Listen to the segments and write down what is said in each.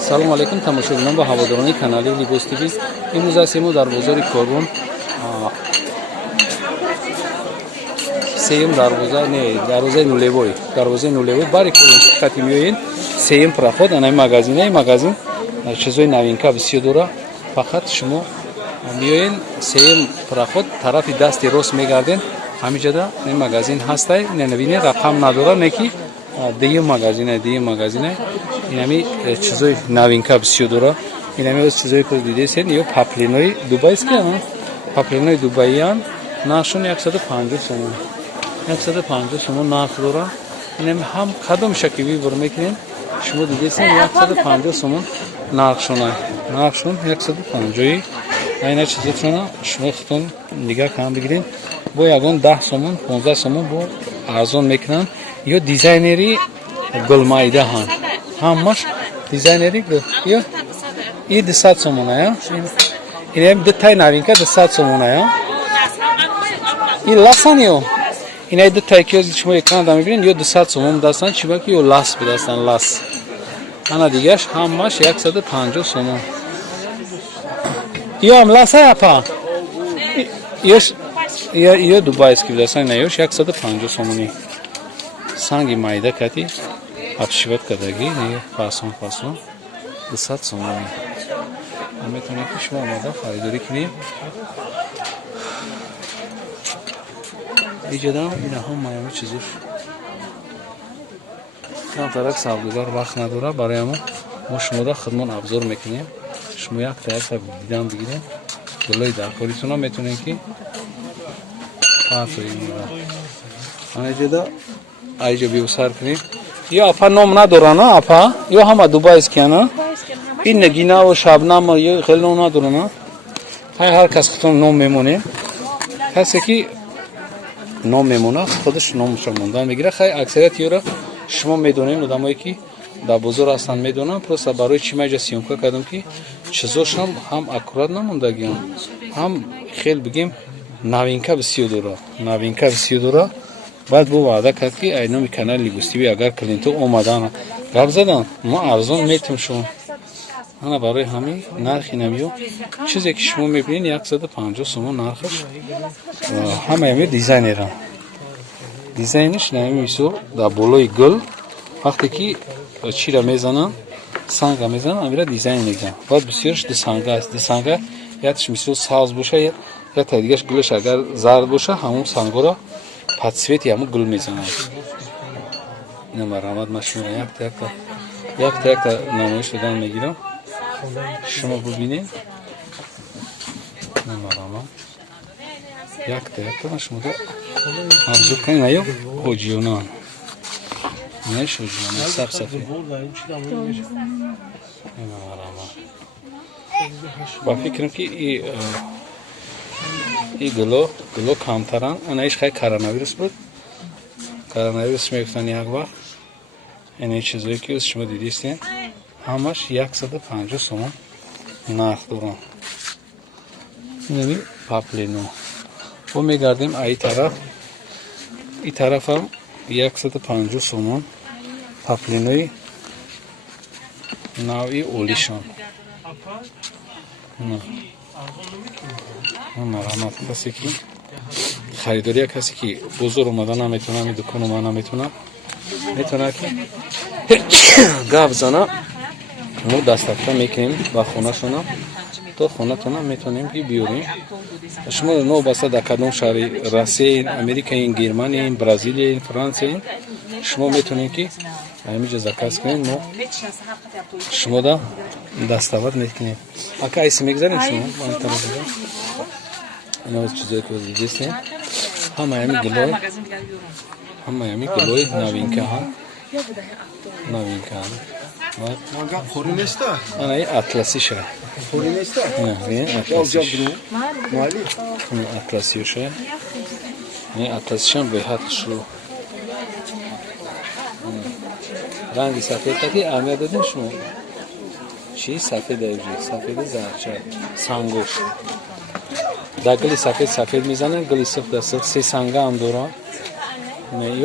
салом алейкум тамошобинон ва ҳаводорони канали Libos TV. имрӯз ҳастем дар бозори Корбон сеюм дарвозаи нулевой бари кати меоен сеюм проход ана магазин чизои новинка бисёр дора. Фақат шумо меоен сеюм проход тарафи дасти рост мегарден ҳамиҷада ин магазин ҳастай набинед рақам надора неки دیگه مغازینه اینمی چیزای نوینکا بسیار داره. اینمی از چیزایی که دیده سن یا پاپلینای دبی است که پاپلینای دبیان ناشون 150 سومون نرخ داره. اینمی هم کدام شکلی برمیکنیم شما دیده سن 150 سومون نرخشونه 150 اینا چیزاتونه شما خودتون نگاه کن بگیرین با یگان 10 سومون 15 سومون با ارزان میکنن. Yo dizayneri gulmayda han. Hammash dizayneri yo. İyi disat somuna ya. İnem detay navinka disat somuna ya. İyi lasan yo. İnay detay kiyoz içmo ekranda mibinin yo disat somum dastan çibaki yo las bidastan las. Ana digash hammash 150 somum. Yo am lasa yapa. Yo Dubayski bidastan ne yo 150 somuni. Sangi mayda kati apshivat kadagi ne fason 200 so'm. Me'tone ki shuma omada xaridori kunیم. Ijodam ina hamma chizur. Kamtarak savdogar vaqt nadora baraye ma shumoda xidmon abzor mekunیم. Shuma yak ta didan bigirem. Gulay dar korituna me'tone ki fasoyi mura. Anajoda Ayrıca bir usar kırayım. Ya apa nom na dorana apa. Yo hama Dubai iskiyana. İnne gina o şabnam yo xelno na dorana. Hay her kas kutum nom memone. Kase ki nom memona خودش nom şamundan megire. Hay aksariyet yora şuma medonim odamایی ki da bozor aslan medonam просто барои чи маҷа сиёмка кардам ки чизошам ҳам аккурат намондагиам ҳам хел бигем новинка бисёр дора. Баъд бо ваъда кард ки айноми канали Libos TV агар клиентҳо омадан гап задан мо арзон метим шумо ана барои ҳамин нархи намиё чизе ки шумо мебинед 150 сомон нархаш ҳамаями дизайниш нами мисол дар болои гул вақте ки чира мезанам санга мезанам амира дизайн мегирам баъд бисёрш дисанга аст дисанга ятш мисол сабз боша я тадигаш гулаш агар зард боша ҳамон сангора под цвет яму гул мезанад. Ина марҳамат машина якта намоиш додан мегирам. Шумо бубинед. Ина марҳамат. Якта машина абзур канин аё ҳоҷиёнан. Неш ҳоҷиёнан сафсафе. Ина марҳамат. Ба фикрам ки ин гуло камтаран анаиш хай коронавирус буд коронавирус мегуфтан як вақт ин чизое ки шумо дидистен ҳамаш 150 сомон нарх доран инами паплено бо мегардем и тарафам 150 сомон папленои нави олишон марҳамат касе ки харидория касе ки бозор омада наметона ами дукон омада наметона метона ки гап зана мо дастафта мекунем ба хонашона то хонатона метонем ки биёрем шумо нобаста дар кадом шаҳри Россияин Америкаин Германияин Бразилияин Франсияин шумо метонем ки ҳамиҷа заказ кунем мо шумода дастават мекунем ака айси мегзарем шумо ина чизое ки дидистем ҳамаями гулои новинка анаи атласиша атласиша атласишам беҳад хушрӯ ранги сафеда ки аҳамият додем шумо чи сафеда сафеди зарча сангош да гули сафед мезанем гули сифт да сифт се санга ам дора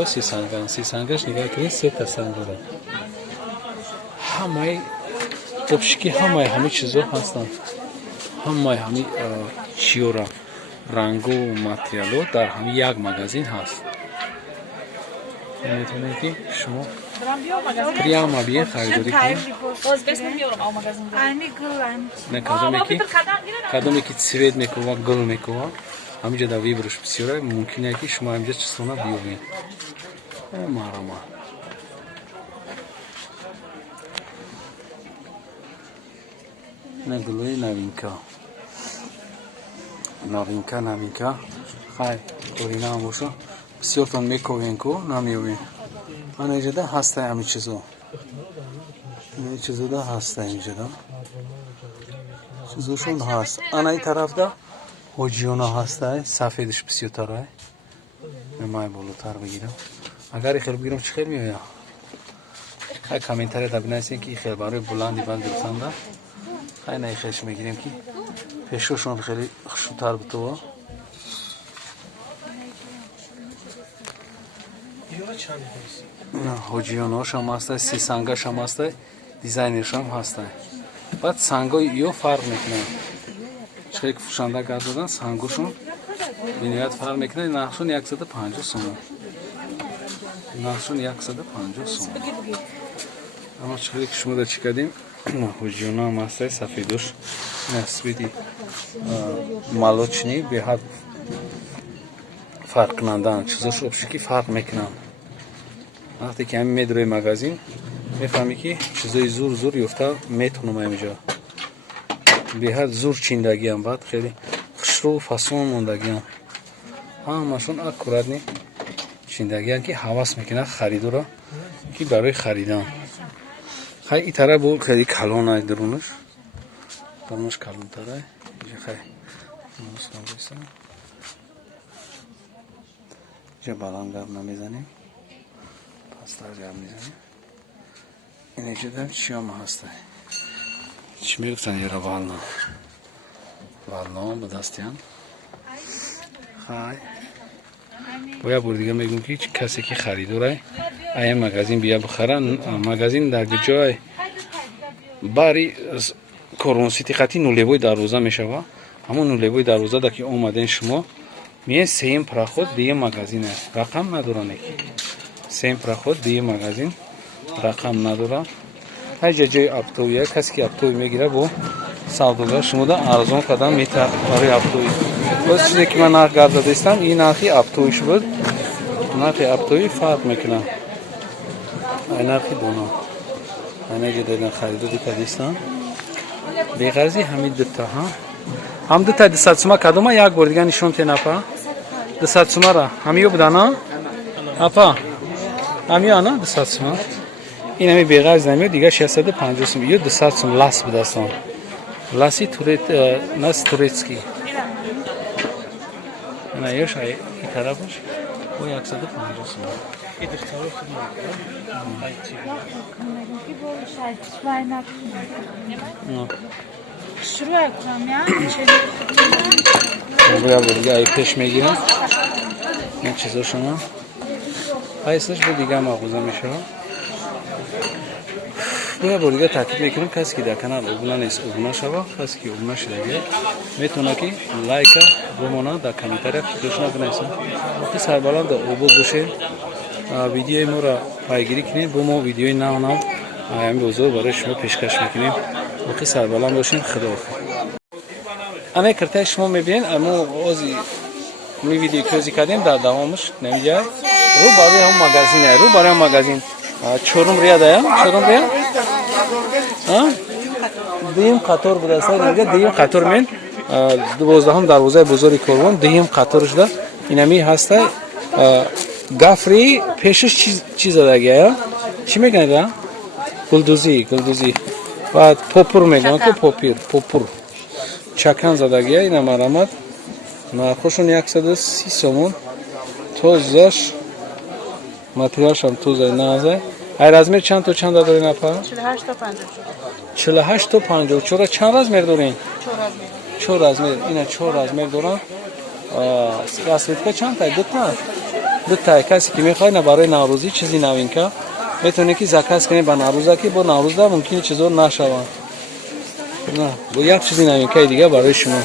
ё се сангаш нигоҳ кунед се та санг дора ҳамаи Обшики ҳамаи чизо ҳастанд. Ҳамаи чиёра рангу материало дар ҳамин як магазин ҳаст. Метавонед ки шумо прямо бие харидорӣ кунед. На кадоме ки цвет мекунад, гул мекунад, ҳаминҷа дар вибраш бисёре мумкин аст ки шумо ҳаминҷа чизона биёбед. Марама. На гулои новинка. Новинка. Хай, орина ҳам боша. Бисёртон мековен ку, намеёбен. Ана инҷода ҳастай ҳамин чизо. Ин чизода ҳастай инҷода. Чизошон ҳаст. Ана ин тарафда ҳоҷиёна ҳастай, сафедаш бисёртарай. Мемай болотар бигирам. Агар ихел бигирам чӣ хел меояд? Хай комментария бинависед ки ихел барои буланди банд дӯстанда. Хай на ихелш мегирем ки пешошон хеле хушутар бутова. ҳоҷиёношам ҳастай, се сангашам ҳастай, дизайнершам ҳастай. Баъд сангои ё фарқ мекунад. Чӣ ки фушанда гардодан сангошон биноят фарқ мекунад. Нархшон 150 сом. Нархшон 150 сом. Аммо чӣ ки шумо да чӣ кардем? ҳоҷиёнам ҳастай, сафедош. Насбити молочный беҳад фарқ кунандаанд. Чизош обшики фарқ мекунанд. вақте ки ҳамин медрои магазин мефаҳмӣ ки чизои зур ёфта метонам ҳаминҷа. Беҳад зур чиндагиам, баъд хеле хушрӯ фасон мондагиам. Ҳамашон аккуратни чиндагиам ки ҳавас мекунад харидора ки барои харидан. Хай ин тараф бо хеле калонай дарунаш. Дарунаш калонтарай. Хай инҷа баланд гап намезанем. Пастар гап мезанем. Инҷода чиём ҳастай. Чӣ мегуфтанд яра вално? Вално ба дастиам. Хай. Бо як бор дига мегӯям ки касе ки харидорай ая магазин бия бихара. Магазин дар ҷой бари корвонсити хати нулевой дарвоза мешава. Ҳамон нулевой дарвоза да ки омаден шумо миен сеюм проход бия магазин аст. Рақам надоране ки. Сеюм проход бия магазин рақам надора. ҳаҷа ҷои аптоия касе ки аптои мегира бо савдогар шумода арзон кардан метавонад барои аптои. боз чизе ки ман нарх гап задастам ин нархи аптоиш буд. Нархи аптои фарқ мекунад. ай нархи дона. Айнаҷа дедан харидоди кадистан. Беғарзи ҳамин дута ҳа. ҳам дута 200 сума кадома як бор дига нишон тен апа. 200 сумара ҳамиё будана? Апа. ҳамиё ана 200 сума. ин ҳами беғарз намиё дига 650 сум. ё 200 сум лас будастан. Ласи нас турецкий. Ана ёш ай ин тарафаш бо 150 сум. Ай пеш мегирам. ин чизошона. Айсаш бо дига мағуза мешава. Бо бор дига таъкид мекунам касе ки дар канал обуна нест обуна шава. Касе ки обуна шудагия метавонад ки лайка бомона дар комментария фикршона бинависад. вақти сарбаланда обод бошед видеои моро пайгирӣ кунед. бо мо видеои нав ҳамин бозор барои шумо пешкаш мекунем. вақти сарбаланд бошед. худоҳафиз. ана картаи шумо мебинед мо ози ми видео ки ози кардем дар давомаш намиҷай рӯ барои ҳам магазин рӯ барои ҳам магазин чорум рияда чорум рия дуюм қатор будааста дуюм қатор мен 12 дарвозаи бозори Корвон дуюм қаторшда инами ҳастай гафри пешаш чӣ задагия чӣ мегӯяд гулдузӣ ва попур мегӯяд ку попур чакан задагия ина марамад нархошон 130 сомон тозаш материалшам тоза наза ай размер чанд то чанд дорин апа 48 то 54 чанд размер дорин 4 размер ина 4 размер дорам расветка чанд тай дута касе ки мехоҳад барои наврӯзӣ чизи новинка میتونی که زکات کنی با نوروزا که با نوروزا ممکنه چیزا نشوه. نه با یک چیزی نمیکنی دیگه برای شما.